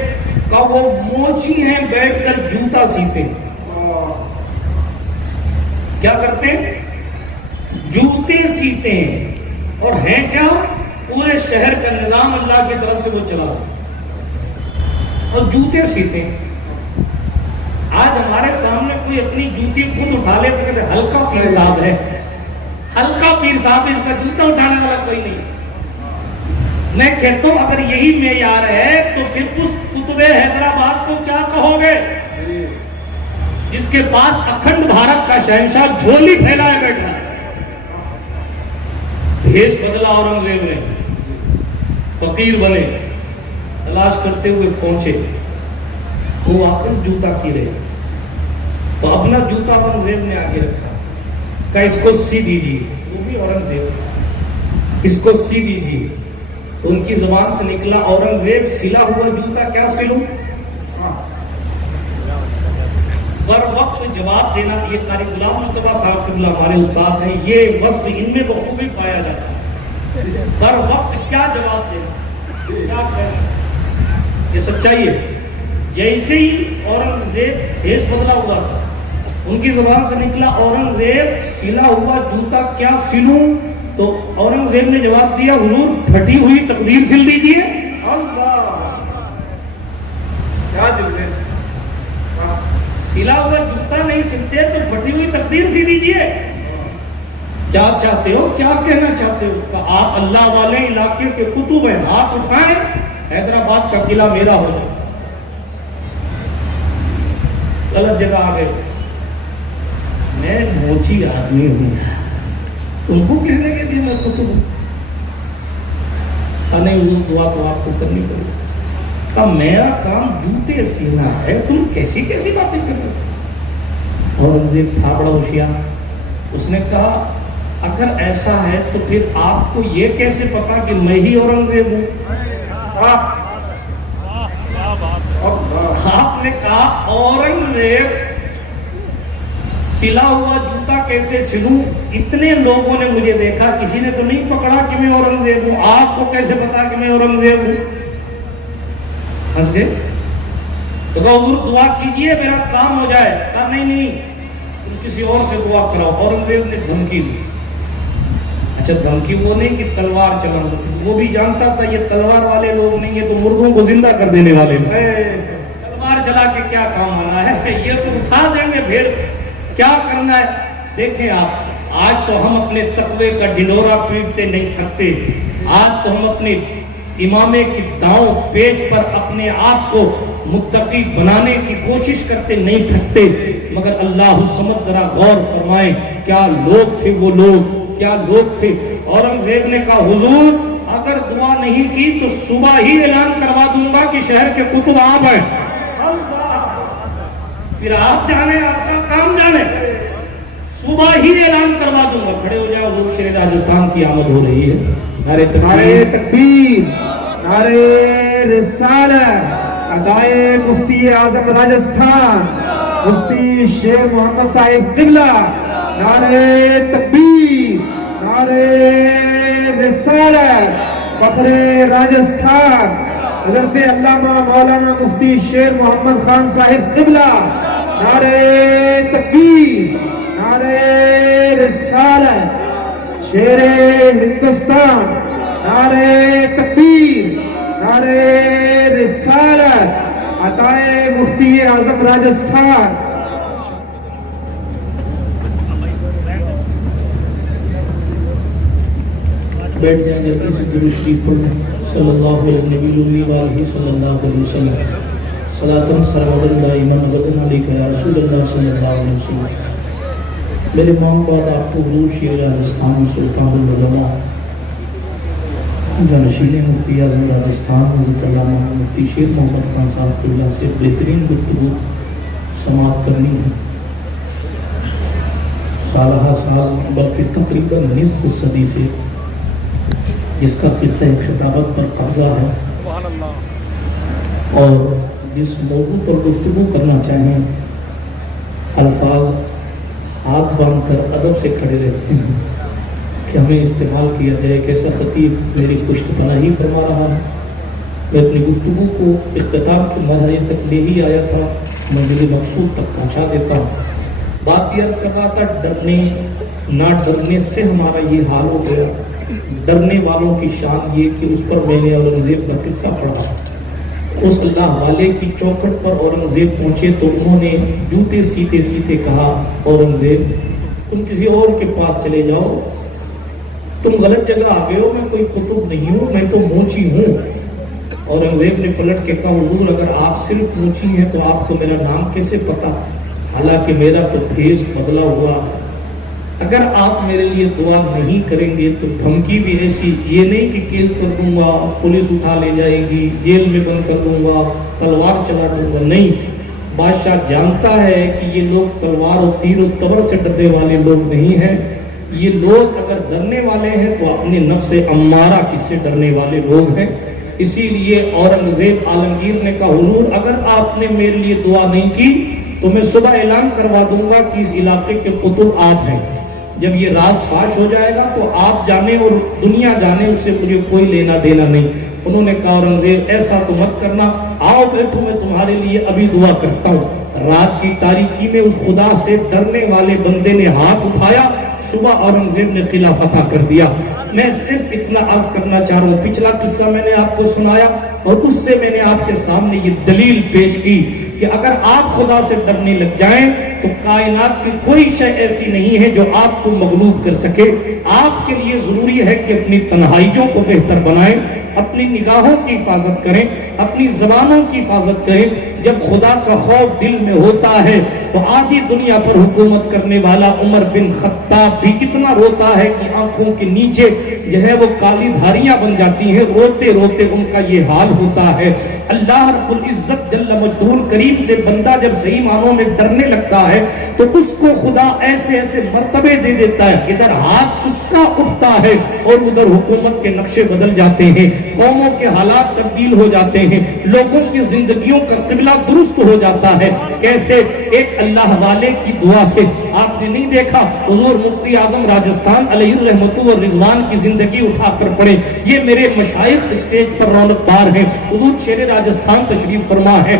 کہا وہ موچی ہیں بیٹھ کر جوتا سیتے، کیا کرتے؟ جوتے سیتے ہیں، اور ہیں کیا؟ پورے شہر کا نظام اللہ کی طرف سے وہ چلا اور جوتے سیتے ہیں۔ آج ہمارے سامنے کوئی اپنی جوتی خود اٹھا لے تو کہتے ہلکا پیر صاحب ہے، ہلکا پیر صاحب، اس کا جوتا اٹھانے والا کوئی نہیں۔ میں کہتا ہوں اگر یہی معیار ہے تو پھر اس قطب حیدرآباد کو کیا کہو گے جس کے پاس اکھنڈ بھارت کا شہنشاہ جھولی پھیلائے بیٹھا ہے؟ بھیس بدلا اورنگزیب نے، فقیر بنے، تلاش کرتے ہوئے پہنچے، وہ آخر جوتا سی رہے، تو اپنا جوتا اورنگزیب نے آگے رکھا، کہا اس کو سی دیجیے، وہ بھی اورنگزیب، اس کو سی دیجیے، تو ان کی زبان سے نکلا اورنگزیب سلا ہوا جوتا کیا سلوں؟ بر وقت جواب دینا، یہ قاری غلام مصطفیٰ صاحب قبلہ ہمارے استاد ہیں، یہ وصف ان میں بخوبی پایا جاتا ہے، بر وقت کیا جواب دینا، کیا کہنا، یہ سچائی ہے۔ جیسے ہی اورنگزیب بھیس بدلا ہوا تھا، ان کی زبان سے نکلا اورنگزیب سلا ہوا جوتا کیا سلوں؟ تو اورنگزیب نے جواب دیا حضور پھٹی ہوئی تقدیر سل دیجئے۔ اللہ کیا دل ہے، سلا ہوا جوتا نہیں سلتے تو پھٹی ہوئی تقدیر سی دیجئے۔ کیا چاہتے ہو، کیا کہنا چاہتے ہو؟ کہ آپ اللہ والے علاقے کے کتب ہیں، ہاتھ اٹھائیں حیدرآباد کا قلعہ میرا ہو جائے۔ غلط جگہ آ گئے، میں موچی آدمی ہوں، تم کو کس نے کہہ دیا میں کتب ہوں؟ کہا نہیں حضور دعا تو آپ کو کرنی پڑے گی۔ کہا میرا کام جوتے سینا ہے، تم کیسی کیسی باتیں کرتے ہو؟ اورنگزیب تھا بڑا ہوشیار، اس نے کہا اگر ایسا ہے تو پھر آپ کو یہ کیسے پتا کہ میں ہی اورنگزیب ہوں؟ آپ نے کہا اورنگزیب سلا ہوا جوتا کیسے سلوں؟ اتنے لوگوں نے مجھے دیکھا، کسی نے تو نہیں پکڑا کہ میں اورنگزیب ہوں، آپ کو کیسے پتا کہ میں اورنگزیب ہوں؟ ہنس گئے، تو کہا حضور دعا کیجئے میرا کام ہو جائے۔ کہا نہیں نہیں تم کسی اور سے دعا کراؤ۔ اورنگزیب نے دھمکی دی۔ اچھا دھمکی وہ نہیں کہ تلوار چلانا، وہ بھی جانتا تھا یہ تلوار والے لوگ نہیں، یہ تو مردوں کو زندہ کر دینے والے، تلوار چلا کے کیا کام آنا ہے، یہ تو اٹھا دیں گے پھر کیا کرنا ہے۔ دیکھیں آپ، آج تو ہم اپنے تقوی کا ڈنڈورا پیٹتے نہیں تھکتے، آج تو ہم اپنے امامے کی داؤں پیج پر اپنے آپ کو متقی بنانے کی کوشش کرتے نہیں تھکتے، مگر اللہ سمجھ ذرا غور فرمائیں کیا لوگ تھے وہ لوگ، کیا لوگ تھے۔ اورنگزیب نے کہا حضور اگر دعا نہیں کی تو صبح ہی اعلان کروا دوں گا کہ شہر کے کتب آپ ہیں، پھر آپ جانے، آپ کا کام جانے، صبح ہی اعلان کروا دوں گا۔ کھڑے ہو جائے حضور، شیر راجستھان کی آمد ہو رہی ہے، نعرہ تکبیر، نعرہ رسالت، ادائے مفتی اعظم راجستھان مفتی شیر محمد صاحب قبلہ، نعرہ تکبیر، نعرہ رسالت، فخر راجستھان حضرت علامہ مولانا مفتی شیر محمد خان صاحب قبلہ۔ نعرہ تکبیر، نعرہ رسالت، شیر ہندوستان، نعرہ تکبیر، نعرہ رسالت، عطائے مفتی اعظم راجستھان۔ بیٹھ جائیں جلدی سے درود شریف پڑھیں صلی اللہ علیہ نبی الامی وآلہ صلی اللہ علیہ وسلم۔ صلاۃ سلام دائما ابدا علیک یا رسول اللہ صلی اللہ علیہ وسلم۔ میرے ماں باپ آپ کو حضور شیر راجستھان سلطان العلماء جانشین مفتی اعظم راجستھان حضرت علامہ مفتی شیر محمد خان صاحب اللہ سے بہترین گفتگو سماعت کرنی ہے۔ سالہ سال بلکہ تقریباً نصف صدی سے جس کا خطہ خطابت پر قبضہ ہے اور جس موضوع پر گفتگو کرنا چاہیں الفاظ ہاتھ باندھ کر ادب سے کھڑے رہتے ہیں کہ ہمیں استعمال کیا جائے، کیسا خطیب میری پشت پناہی فرما رہا ہے۔ میں اپنی گفتگو کو اختتام کے مرحلے تک لے ہی آیا تھا، منزل مقصود تک پہنچا دیتا ہوں۔ بات یہ عرض کر رہا تھا، ڈرنے نہ ڈرنے سے ہمارا یہ حال ہو گیا۔ ڈرنے والوں کی شان یہ کہ اس پر میں نے اورنگزیب کا قصہ پڑھا۔ اس اللہ والے کی چوکھٹ پر اورنگزیب پہنچے تو انہوں نے جوتے سیتے سیتے کہا، اورنگزیب تم کسی اور کے پاس چلے جاؤ، تم غلط جگہ آ گئے ہو، میں کوئی قطب نہیں ہوں، میں تو مونچی ہوں۔ اورنگزیب نے پلٹ کے کہا، حضور اگر آپ صرف مونچی ہیں تو آپ کو میرا نام کیسے پتا، حالانکہ میرا تو بھیس بدلا ہوا۔ اگر آپ میرے لیے دعا نہیں کریں گے تو دھمکی بھی ایسی، یہ نہیں کہ کیس کر دوں گا، پولیس اٹھا لے جائے گی، جیل میں بند کر دوں گا، تلوار چلا دوں گا، نہیں۔ بادشاہ جانتا ہے کہ یہ لوگ تلوار و تیر و تبر سے ڈرنے والے لوگ نہیں ہیں، یہ لوگ اگر ڈرنے والے ہیں تو اپنی نفس امارہ کس سے ڈرنے والے لوگ ہیں۔ اسی لیے اورنگزیب عالمگیر نے کہا، حضور اگر آپ نے میرے لیے دعا نہیں کی تو میں صبح اعلان کروا دوں گا کہ اس علاقے کے قطب آپ ہیں۔ جب یہ راز فاش ہو جائے گا تو آپ جانے اور دنیا جانے، اس سے مجھے کوئی لینا دینا نہیں۔ انہوں نے کہا، اورنگزیب ایسا تو مت کرنا، آؤ بیٹھو میں تمہارے لیے ابھی دعا کرتا ہوں۔ رات کی تاریکی میں اس خدا سے ڈرنے والے بندے نے ہاتھ اٹھایا، صبح اورنگزیب نے قلعہ فتح کر دیا۔ میں صرف اتنا عرض کرنا چاہ رہا ہوں، پچھلا قصہ میں نے آپ کو سنایا اور اس سے میں نے آپ کے سامنے یہ دلیل پیش کی کہ اگر آپ خدا سے ڈرنے لگ جائیں تو کائنات کی کوئی شے ایسی نہیں ہے جو آپ کو مغلوب کر سکے۔ آپ کے لیے ضروری ہے کہ اپنی تنہائیوں کو بہتر بنائیں، اپنی نگاہوں کی حفاظت کریں، اپنی زبانوں کی حفاظت کریں۔ جب خدا کا خوف دل میں ہوتا ہے تو آدھی دنیا پر حکومت کرنے والا عمر بن خطاب بھی اتنا روتا ہے کہ آنکھوں کے نیچے جو ہے وہ کالی دھاریاں بن جاتی ہیں، روتے روتے ان کا یہ حال ہوتا ہے۔ اللہ رب العزت جل مجدور کریم سے بندہ جب صحیح معنوں میں ڈرنے لگتا ہے تو اس کو خدا ایسے ایسے مرتبے دے دیتا ہے، ادھر ہاتھ اس کا اٹھتا ہے اور ادھر حکومت کے نقشے بدل جاتے ہیں، قوموں کے حالات تبدیل ہو جاتے ہیں، لوگوں کی زندگیوں کا قبلہ درست ہو جاتا ہے۔ کیسے؟ ایک اللہ والے کی دعا سے۔ آپ نے نہیں دیکھا حضور مفتی اعظم راجستھان علیہ الرحمت و رضوان کی زندگی اٹھا کر پڑھے، یہ میرے مشائخ اسٹیج پر رونق دار ہیں، حضور شیر راجستھان تشریف فرما ہے۔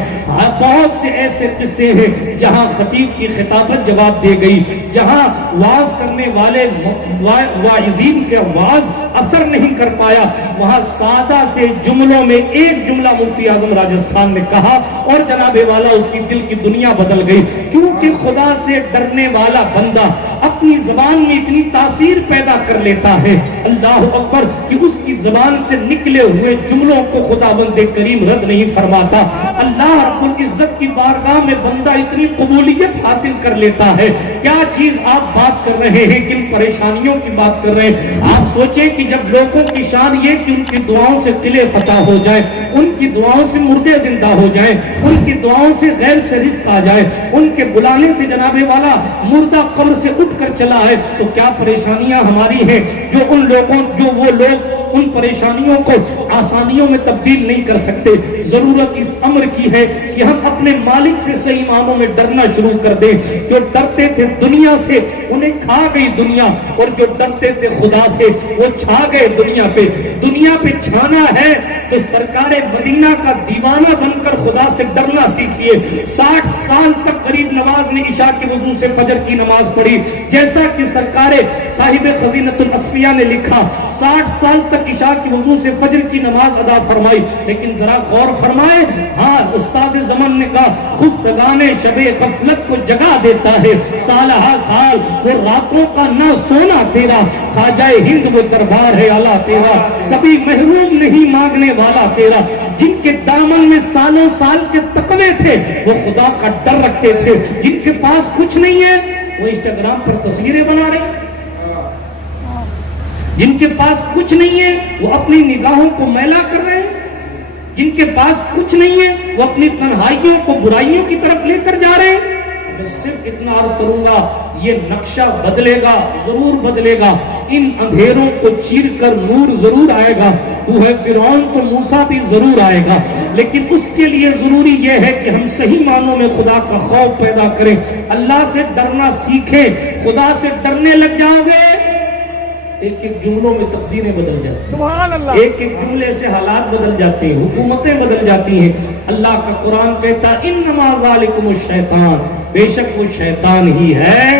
بہت سے ایسے قصے ہیں جہاں خطیب کی خطابت جواب دے گئی، جہاں واعظ کرنے والے واعظین کے واعظ اثر نہیں کر پایا، وہاں سادہ سے جملوں میں ایک جملہ مفتی اعظم راجستھان نے کہا اور جناب والا اس کی دل کی دنیا بدل گئی، کیونکہ خدا سے ڈرنے والا بندہ اپنی زبان میں اتنی تاثیر پیدا کر لیتا ہے، اللہ اکبر، کہ اس کی زبان سے نکلے ہوئے جملوں کو خداوند کریم رد نہیں فرماتا۔ اللہ رب العزت کی بارگاہ میں بندہ اتنی قبولیت حاصل کر لیتا ہے۔ کیا چیز آپ بات کر رہے ہیں، کن پریشانیوں کی بات کر رہے ہیں؟ آپ سوچیں کہ جب لوگوں کی شان یہ کہ ان کی دعاؤں سے قلعے فتح ہو جائیں، ان کی دعاؤں سے مردے زندہ ہو جائیں، ان کی دعاؤں سے غیب سے رزق آ جائے، ان کے بلانے سے جناب والا مردہ قبر سے اٹھ کر چلا ہے، تو کیا پریشانیاں ہماری ہیں جو وہ لوگ ان پریشانیوں کو آسانیوں میں تبدیل نہیں کر سکتے۔ ضرورت اس امر کی ہے کہ ہم اپنے مالک سے صحیح معنوں میں ڈرنا شروع کر دیں۔ جو ڈرتے تھے دنیا سے انہیں کھا گئی دنیا، اور جو ڈرتے تھے خدا سے وہ چھا گئے دنیا پہ۔ دنیا پہ چھانا ہے تو سرکار مدینہ کا دیوانہ بن کر خدا سے ڈرنا سیکھیے۔ 60 سال تک غریب نواز استاذ نے عشاء کے وضو سے فجر کی نماز پڑھی، جیسا کہ سرکار صاحب خزینۃ الاصفیاء نے لکھا 60 سال تک عشاء کے وضو سے فجر کی نماز ادا فرمائی۔ لیکن ذرا غور فرمائے، ہاں استاد زمان نے کہا خفتگان شب غفلت کو جگا دیتا ہے، سالہ سال وہ راتوں کا نہ سونا تیرا، خواجہ ہند وہ دربار ہے اعلیٰ تیرا، کبھی محروم نہیں مانگنے والا تیرا۔ جن کے دامن میں سالوں سال کے تقوی تھے وہ خدا کا ڈر رکھتے تھے، جن کے پاس کچھ نہیں ہے وہ انسٹاگرام پر تصویریں بنا رہے ہیں، جن کے پاس کچھ نہیں ہے وہ اپنی نگاہوں کو میلا کر رہے ہیں، جن کے پاس کچھ نہیں ہے وہ اپنی تنہائیوں کو برائیوں کی طرف لے کر جا رہے ہیں۔ میں صرف اتنا عرض کروں گا، یہ نقشہ بدلے گا، ضرور بدلے گا، ان اندھیروں کو چیر کر نور ضرور آئے گا، تو ہے فرعون تو موسیٰ بھی ضرور آئے گا، لیکن اس کے لیے ضروری یہ ہے کہ ہم صحیح معنوں میں خدا کا خوف پیدا کریں، اللہ سے ڈرنا سیکھیں۔ خدا سے ڈرنے لگ جاؤ گے ایک ایک جملوں میں تقدیریں بدل جاتی ہیں، ایک ایک جملے سے حالات بدل جاتے ہیں، حکومتیں بدل جاتی ہیں۔ اللہ کا قرآن کہتا انما ذالکم الشیطان، بے شک وہ شیطان ہی ہے،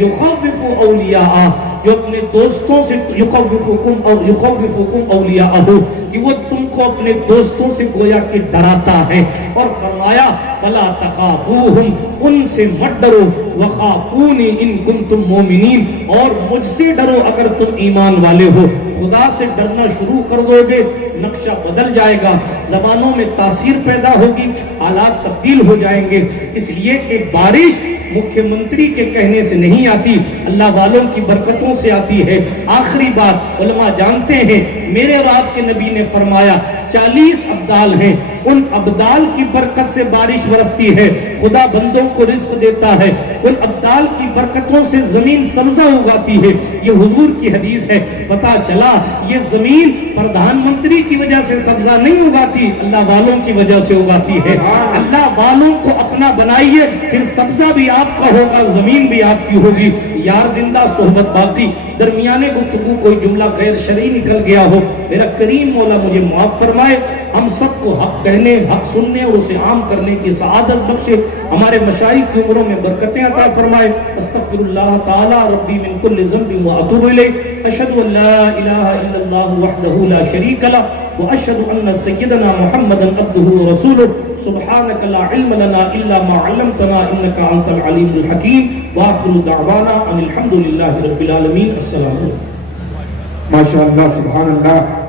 یخوف اولیاء، جو اپنے دوستوں سے یخوفکم اولیاءہ، کہ وہ تم کو اپنے دوستوں سے گویا کہ ڈراتا ہے، اور فرمایا فلا تخافوہم، ان سے مت ڈرو، وخافونی ان کنتم مومنین، اور مجھ سے ڈرو اگر تم ایمان والے ہو۔ خدا سے ڈرنا شروع کر دو گے، نقشہ بدل جائے گا، زبانوں میں تاثیر پیدا ہوگی، حالات تبدیل ہو جائیں گے۔ اس لیے کہ بارش مکھیہ منتری کے کہنے سے نہیں آتی، اللہ والوں کی برکتوں سے آتی ہے۔ آخری بات، علماء جانتے ہیں میرے اور آپ کے نبی نے فرمایا 40 ابدال ہیں، ان ابدال کی برکت سے بارش برستی ہے، خدا بندوں کو رزق دیتا ہے، ان ابدال کی برکتوں سے زمین سبزہ اگاتی ہے۔ یہ حضور کی حدیث ہے۔ پتا چلا یہ زمین پردھان منتری کی وجہ سے سبزہ نہیں اگاتی، اللہ والوں کی وجہ سے اگاتی ہے۔ اللہ والوں کو اپنا بنائیے، پھر سبزہ بھی آپ کا ہوگا، زمین بھی آپ کی ہوگی۔ یار زندہ صحبت باقی، درمیانے گفتگو کوئی جملہ غیر شرعی نکل گیا ہو، میرا کریم مولا مجھے معاف فرمائے، ہم سب کو حق کہنے، حق سننے اور اسے عام کرنے کی سعادت بخشے، ہمارے مشائخ کی عمروں میں برکتیں عطا فرمائے۔ استغفر اللہ تعالی ربی من کل ذنب واتوب الیہ، اشہد ان لا الہ الا اللہ وحدہ لا شریک لہ، واشہد ان سیدنا محمدا عبدہ ورسولہ۔ سبحانک لا علم لنا الا ما علمتنا انک انت العلیم الحکیم، وآخر دعوانا ان الحمد للہ رب العالمین۔ السلام علیکم۔ ماشاءاللہ، سبحان اللہ۔